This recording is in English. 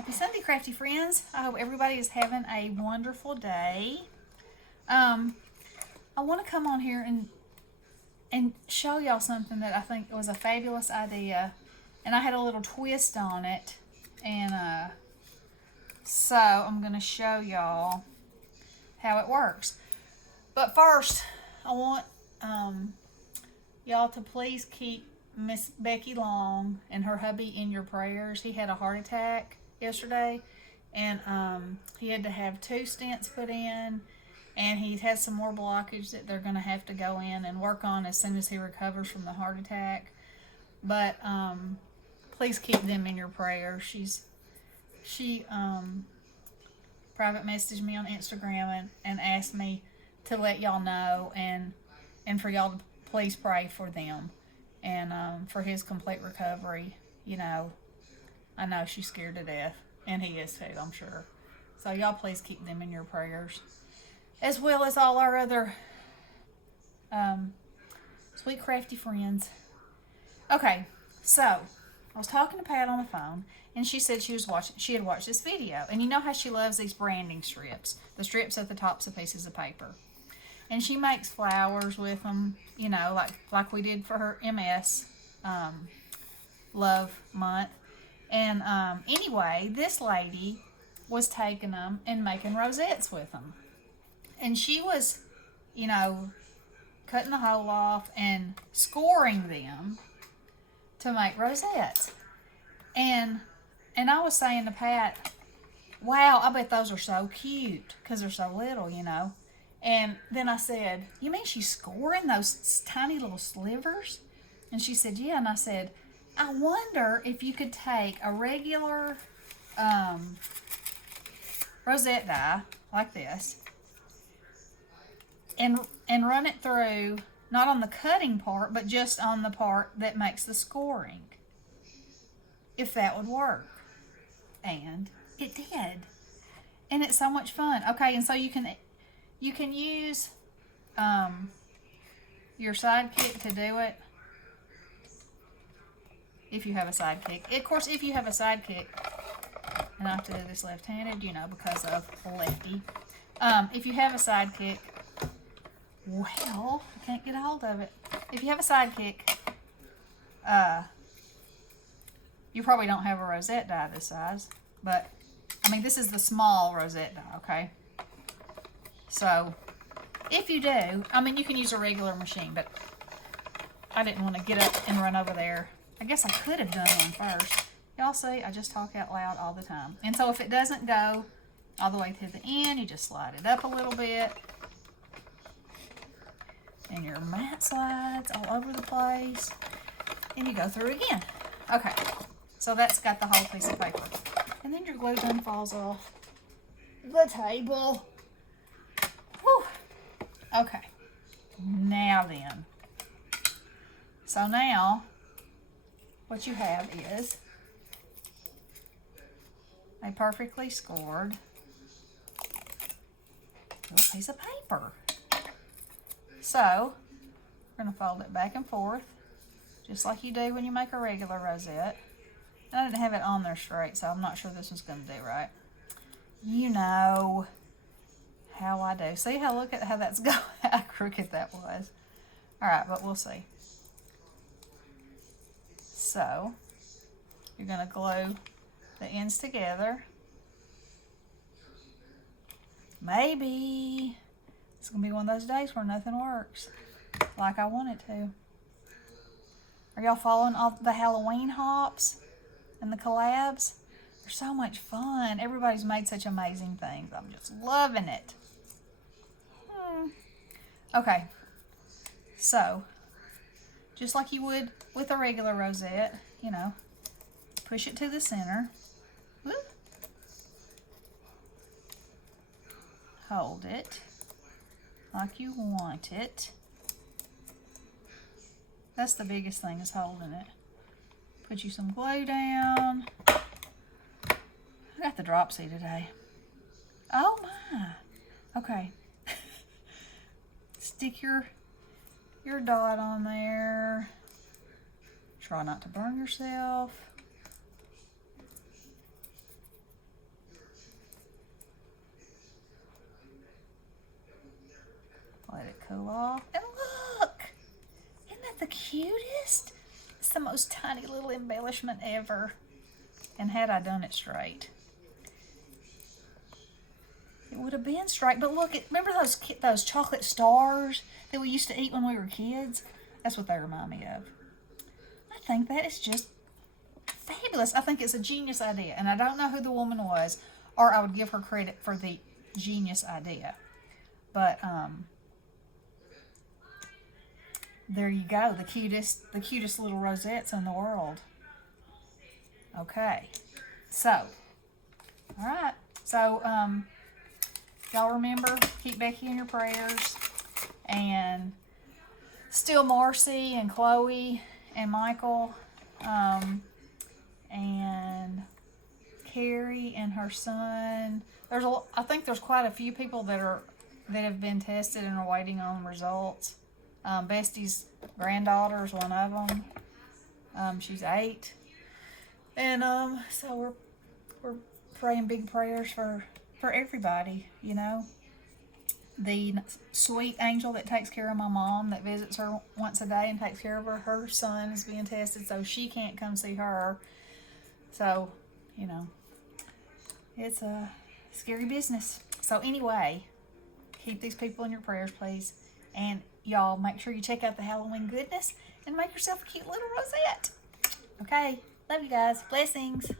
Happy Sunday, crafty friends. I hope everybody is having a wonderful day. I want to come on here and show y'all something that I think was a fabulous idea, and I had a little twist on it, and so I'm going to show y'all how it works. But first, I want y'all to please keep Miss Becky Long and her hubby in your prayers. He had a heart attack yesterday, and he had to have 2 stents put in, and he has some more blockage that they're going to have to go in and work on as soon as he recovers from the heart attack. But please keep them in your prayers. She private messaged me on Instagram and asked me to let y'all know and for y'all to please pray for them and for his complete recovery. You know, I know she's scared to death, and he is too, I'm sure. So y'all please keep them in your prayers, as well as all our other sweet crafty friends. Okay, so I was talking to Pat on the phone, and she said she had watched this video, and you know how she loves these branding strips, the strips at the tops of pieces of paper, and she makes flowers with them, you know, like we did for her MS Love Month. And anyway, this lady was taking them and making rosettes with them. And she was, you know, cutting the hole off and scoring them to make rosettes. And I was saying to Pat, wow, I bet those are so cute because they're so little, you know. And then I said, you mean she's scoring those tiny little slivers? And she said, yeah. And I said, I wonder if you could take a regular rosette die like this and run it through, not on the cutting part, but just on the part that makes the scoring, if that would work. And it did. And it's so much fun. Okay, and so you can use your sidekick to do it. If you have a sidekick. Of course, if you have a sidekick, and I have to do this left-handed, you know, because of lefty. If you have a sidekick, well, I can't get a hold of it. If you have a sidekick, you probably don't have a rosette die this size, but, I mean, this is the small rosette die, okay? So, if you do, I mean, you can use a regular machine, but I didn't want to get up and run over there. I guess I could have done one first. Y'all see, I just talk out loud all the time. And so if it doesn't go all the way to the end, you just slide it up a little bit. And your mat slides all over the place. And you go through again. Okay, so that's got the whole piece of paper. And then your glue gun falls off the table. Whew. Okay, now then. So now, what you have is a perfectly scored little piece of paper. So, we're going to fold it back and forth, just like you do when you make a regular rosette. I didn't have it on there straight, so I'm not sure this one's going to do right. You know how I do. See how, look at how that's going, how crooked that was. Alright, but we'll see. So, you're going to glue the ends together. Maybe it's going to be one of those days where nothing works like I want it to. Are y'all following all the Halloween hops and the collabs? They're so much fun. Everybody's made such amazing things. I'm just loving it. Okay, so just like you would with a regular rosette, you know, push it to the center. Whoop. Hold it like you want it. That's the biggest thing, is holding it. Put you some glue down. I got the dropsy today. Oh my. Okay. Stick your dot on there. Try not to burn yourself. best. It's the most tiny little embellishment ever. And had I done it straight, it would have been straight. But look, remember those chocolate stars that we used to eat when we were kids? That's what they remind me of. I think that is just fabulous. I think it's a genius idea. And I don't know who the woman was, or I would give her credit for the genius idea. But there you go. The cutest little rosettes in the world. Okay. So, all right. So, y'all remember, keep Becky in your prayers. And still Marcy and Chloe and Michael and Carrie and her son. I think there's quite a few people that have been tested and are waiting on results. Bestie's granddaughter is one of them. She's 8. And so we're praying big prayers for everybody, you know. The sweet angel that takes care of my mom, that visits her once a day and takes care of her son is being tested, so she can't come see her. So, you know, it's a scary business. So anyway, keep these people in your prayers, please. And y'all, make sure you check out the Halloween goodness and make yourself a cute little rosette. Okay, love you guys. Blessings.